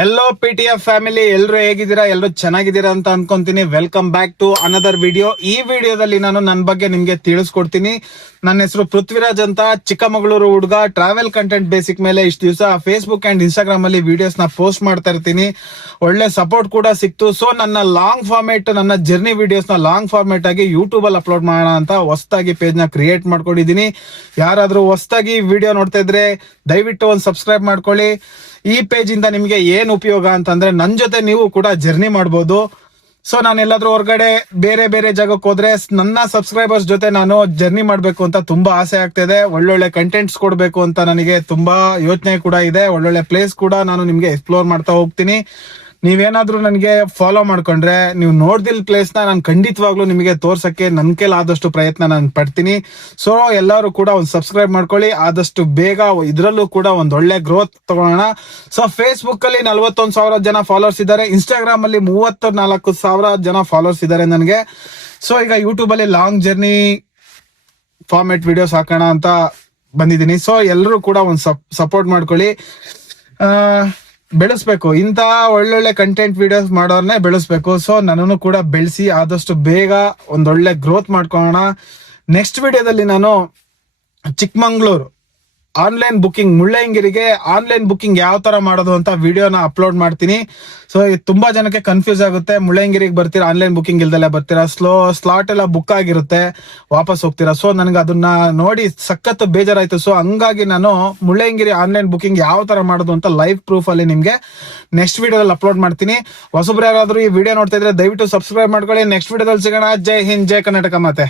Hello PTF family, ಎಲ್ಲರೂ ಹೇಗಿದ್ದೀರಾ? ಎಲ್ಲರೂ ಚೆನ್ನಾಗಿದ್ದೀರಾ ಅಂತ ಅನ್ಕೊಂತೀನಿ. Welcome back to another video. ಈ ವಿಡಿಯೋದಲ್ಲಿ ನಾನು ನನ್ನ ಬಗ್ಗೆ ನಿಮ್ಗೆ ತಿಳಿಸ್ಕೊಡ್ತೀನಿ. ನನ್ನ ಹೆಸರು ಪೃಥ್ವಿರಾಜ್ ಅಂತ, ಚಿಕ್ಕಮಗಳೂರು ಹುಡುಗ. ಟ್ರಾವೆಲ್ ಕಂಟೆಂಟ್ ಬೇಸಿಕ್ ಮೇಲೆ ಇಷ್ಟು ದಿವಸ ಫೇಸ್ಬುಕ್ ಅಂಡ್ ಇನ್ಸ್ಟಾಗ್ರಾಮ್ ಅಲ್ಲಿ ವಿಡಿಯೋಸ್ ನ ಪೋಸ್ಟ್ ಮಾಡ್ತಾ ಇರ್ತೀನಿ. ಒಳ್ಳೆ ಸಪೋರ್ಟ್ ಕೂಡ ಸಿಕ್ತು. ಸೊ ನನ್ನ ಲಾಂಗ್ ಫಾರ್ಮೇಟ್, ನನ್ನ ಜರ್ನಿ ವಿಡಿಯೋಸ್ ನ ಲಾಂಗ್ ಫಾರ್ಮೇಟ್ ಆಗಿ ಯೂಟ್ಯೂಬ್ ಅಲ್ಲಿ ಅಪ್ಲೋಡ್ ಮಾಡೋಣ ಅಂತ ಹೊಸದಾಗಿ ಪೇಜ್ ನ ಕ್ರಿಯೇಟ್ ಮಾಡ್ಕೊಂಡಿದ್ದೀನಿ. ಯಾರಾದ್ರೂ ಹೊಸದಾಗಿ ವಿಡಿಯೋ ನೋಡ್ತಾ ಇದ್ರೆ ದಯವಿಟ್ಟು ಒಂದು ಸಬ್ಸ್ಕ್ರೈಬ್ ಮಾಡ್ಕೊಳ್ಳಿ. ಈ ಪೇಜ್ ಇಂದ ನಿಮ್ಗೆ ಏನ್ ಉಪಯೋಗ ಅಂತಂದ್ರೆ, ನನ್ ಜೊತೆ ನೀವು ಕೂಡ ಜರ್ನಿ ಮಾಡ್ಬೋದು. ಸೊ ನಾನು ಎಲ್ಲಾದ್ರೂ ಹೊರಗಡೆ ಬೇರೆ ಬೇರೆ ಜಾಗಕ್ಕೆ ಹೋದ್ರೆ ನನ್ನ ಸಬ್ಸ್ಕ್ರೈಬರ್ಸ್ ಜೊತೆ ನಾನು ಜರ್ನಿ ಮಾಡ್ಬೇಕು ಅಂತ ತುಂಬಾ ಆಸೆ ಆಗ್ತಿದೆ. ಒಳ್ಳೊಳ್ಳೆ ಕಂಟೆಂಟ್ಸ್ ಕೊಡ್ಬೇಕು ಅಂತ ನನಗೆ ತುಂಬಾ ಯೋಚನೆ ಕೂಡ ಇದೆ. ಒಳ್ಳೊಳ್ಳೆ ಪ್ಲೇಸ್ ಕೂಡ ನಾನು ನಿಮ್ಗೆ ಎಕ್ಸ್ಪ್ಲೋರ್ ಮಾಡ್ತಾ ಹೋಗ್ತೀನಿ. ನೀವೇನಾದ್ರೂ ನನಗೆ ಫಾಲೋ ಮಾಡ್ಕೊಂಡ್ರೆ, ನೀವು ನೋಡ್ದಿಲ್ ಪ್ಲೇಸ್ ನ ನಾನು ಖಂಡಿತವಾಗ್ಲೂ ನಿಮಗೆ ತೋರ್ಸಕ್ಕೆ ನನ್ ಕೈಲಾದಷ್ಟು ಪ್ರಯತ್ನ ನಾನು ಪಡ್ತೀನಿ. ಸೊ ಎಲ್ಲರೂ ಕೂಡ ಒಂದು ಸಬ್ಸ್ಕ್ರೈಬ್ ಮಾಡ್ಕೊಳ್ಳಿ. ಆದಷ್ಟು ಬೇಗ ಇದ್ರಲ್ಲೂ ಕೂಡ ಒಂದ್ ಒಳ್ಳೆ ಗ್ರೋತ್ ತಗೊಳ್ಳೋಣ. ಸೊ ಫೇಸ್ಬುಕ್ ಅಲ್ಲಿ 41,000 ಜನ ಫಾಲೋವರ್ಸ್ ಇದ್ದಾರೆ. ಇನ್ಸ್ಟಾಗ್ರಾಮ್ ಅಲ್ಲಿ 34,000 ಜನ ಫಾಲೋವರ್ಸ್ ಇದ್ದಾರೆ ನನಗೆ. ಸೊ ಈಗ ಯೂಟ್ಯೂಬ್ ಅಲ್ಲಿ ಲಾಂಗ್ ಜರ್ನಿ ಫಾರ್ಮೇಟ್ ವಿಡಿಯೋಸ್ ಹಾಕೋಣ ಅಂತ ಬಂದಿದ್ದೀನಿ. ಸೊ ಎಲ್ಲರೂ ಕೂಡ ಒಂದು ಸಪೋರ್ಟ್ ಮಾಡ್ಕೊಳ್ಳಿ. ಬೆಳೆಸ್ಬೇಕು, ಇಂತ ಒಳ್ಳೊಳ್ಳೆ ಕಂಟೆಂಟ್ ವಿಡಿಯೋಸ್ ಮಾಡೋರ್ನೇ ಬೆಳೆಸ್ಬೇಕು. ಸೊ ನನ್ನನ್ನು ಕೂಡ ಬೆಳೆಸಿ ಆದಷ್ಟು ಬೇಗ ಒಂದೊಳ್ಳೆ ಗ್ರೋತ್ ಮಾಡ್ಕೊಳ್ಳೋಣ. ನೆಕ್ಸ್ಟ್ ವಿಡಿಯೋದಲ್ಲಿ ನಾನು ಚಿಕ್ಕಮಂಗ್ಳೂರು ಆನ್ಲೈನ್ ಬುಕಿಂಗ್, ಮುಳ್ಳಯ್ಯನಗಿರಿಗೆ ಆನ್ಲೈನ್ ಬುಕಿಂಗ್ ಯಾವ ತರ ಮಾಡೋದು ಅಂತ ವಿಡಿಯೋನ ಅಪ್ಲೋಡ್ ಮಾಡ್ತೀನಿ. ಸೊ ತುಂಬಾ ಜನಕ್ಕೆ ಕನ್ಫ್ಯೂಸ್ ಆಗುತ್ತೆ. ಮುಳ್ಳಯ್ಯನಗಿರಿಗೆ ಬರ್ತೀರಾ, ಆನ್ಲೈನ್ ಬುಕಿಂಗ್ ಇಲ್ದಲ್ಲೇ ಬರ್ತೀರಾ, ಸ್ಲಾಟ್ ಎಲ್ಲ ಬುಕ್ ಆಗಿರುತ್ತೆ, ವಾಪಸ್ ಹೋಗ್ತೀರಾ. ಸೊ ನನಗೆ ಅದನ್ನ ನೋಡಿ ಸಖತ್ ಬೇಜಾರಾಯ್ತು. ಸೊ ಹಂಗಾಗಿ ನಾನು ಮುಳ್ಳಯ್ಯನಗಿರಿ ಆನ್ಲೈನ್ ಬುಕಿಂಗ್ ಯಾವ ತರ ಮಾಡೋದು ಅಂತ ಲೈವ್ ಪ್ರೂಫ್ ಅಲ್ಲಿ ನಿಮ್ಗೆ ನೆಕ್ಸ್ಟ್ ವಿಡಿಯೋದಲ್ಲಿ ಅಪ್ಲೋಡ್ ಮಾಡ್ತೀನಿ. ಹೊಸಬ್ರು ಯಾರಾದ್ರೂ ಈ ವಿಡಿಯೋ ನೋಡ್ತಾ ಇದ್ರೆ ದಯವಿಟ್ಟು ಸಬ್ಸ್ಕ್ರೈಬ್ ಮಾಡ್ಕೊಳ್ಳಿ. ನೆಕ್ಸ್ಟ್ ವಿಡಿಯೋದಲ್ಲಿ ಸಿಗೋಣ. ಜೈ ಹಿಂದ್, ಜೈ ಕರ್ನಾಟಕ ಮಾತೆ.